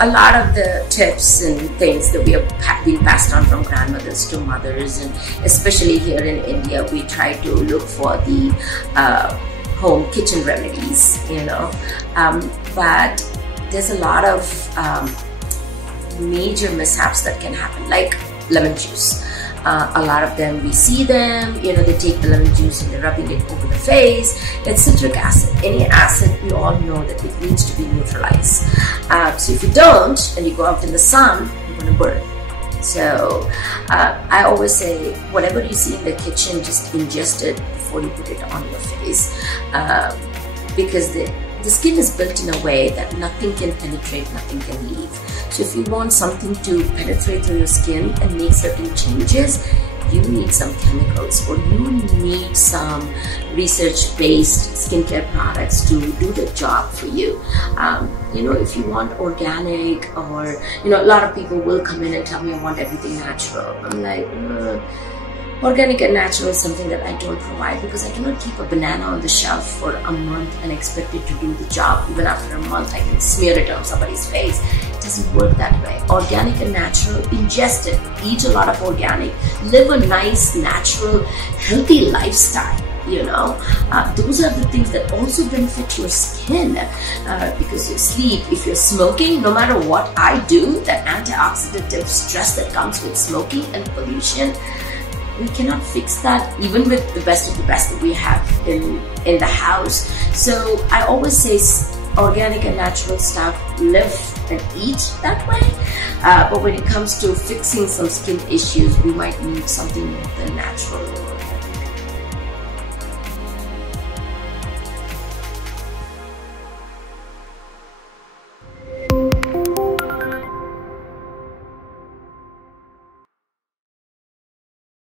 a lot of the tips and things that we have been passed on from grandmothers to mothers, and especially here in India, we try to look for the home kitchen remedies, but there's a lot of major mishaps that can happen, like lemon juice. A lot of them, we see them, they take the lemon juice and they're rubbing it over the face. It's citric acid. Any acid, we all know that it needs to be neutralized. So if you don't, and you go out in the sun, you're going to burn. So I always say, whatever you see in the kitchen, just ingest it before you put it on your face. Because the skin is built in a way that nothing can penetrate, nothing can leave. So if you want something to penetrate through your skin and make certain changes, you need some chemicals, or you need some research-based skincare products to do the job for you. If you want organic, or a lot of people will come in and tell me I want everything natural. I'm like, organic and natural is something that I don't provide, because I cannot keep a banana on the shelf for a month and expect it to do the job. Even after a month, I can smear it on somebody's face. It doesn't work that way. Organic and natural, ingest it, eat a lot of organic, live a nice, natural, healthy lifestyle. Those are the things that also benefit your skin, because you sleep. If you're smoking, no matter what I do, that antioxidative stress that comes with smoking and pollution, we cannot fix that even with the best of the best that we have in the house. So I always say organic and natural stuff, live and eat that way. But when it comes to fixing some skin issues, we might need something more than natural or organic.